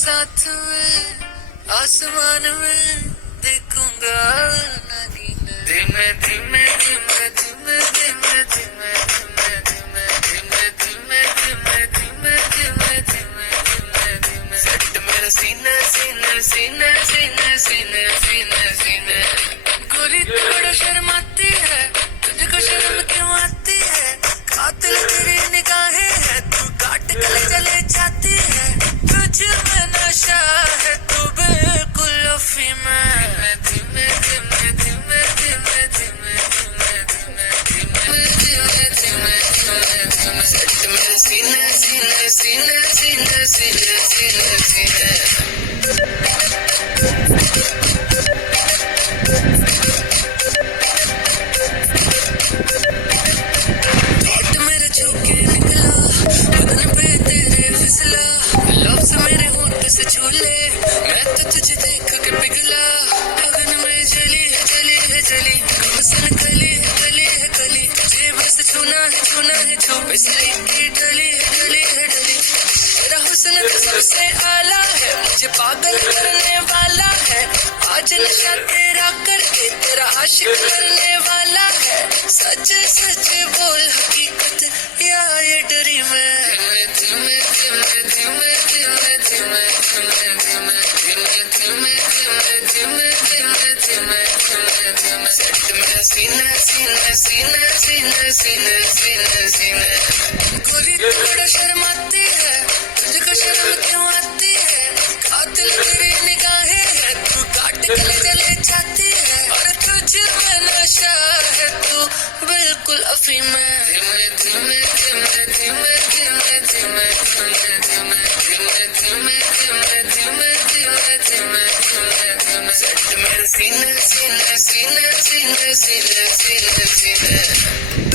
साथ में आसमान में देखूंगा धीमे धीमे धीमे धीमे धीमे धीमे धीमे धीमे धीमे धीमे धीमे धीमे धीमे धीमे सेट मेरा सीने सीने सीने सीने सीने सीने सीने गोरी तू बड़ा शर्माती है तुझको शर्म क्यों आती है कातिल तेरी निगाहें है तू काट के चले जाती है तुझ में नशा है तू बिल्कुल अफीम है धीमे धीमे धीमे धीमे धीमे धीमे धीमे धीमे धीमे धीमे धीमे सेट मेरे सीने सीने सीने सीने सीने सीने सीने से छूले मैं तो तुझे देख के पिघला अगन में जली है जली है जली हुस्न कली है कली है कली तुझे बस छूना है छू इसलिए डली है डली है डली तेरा हुस्न तो सबसे आला है मुझे पागल करने वाला है आज नशा तेरा करके तेरा आशिक करने वाला है सच सच बोल हकीकत या ये डरी मैं धीमे धीमे धीमे धीमे धीमे धीमे धीमे धीमे धीमे धीमे धीमे धीमे सेट मेरा सीने सीने सीने सीने सीने सीने सीने गोरी तू बड़ा शर्माती है तुझको शर्म क्यों आती है कातिल तेरी निगाहें है तू काट के चले जाती है और तुझ में नशा है तू बिल्कुल अफीम है धीमे धीमे धीमे धीमे धीमे धीमे धीमे धीमे धीमे धीमे धीमे धीमे धीमे धीमे धीमे सेट मेरे सीने सीने सीने सीने सीने सीने सीने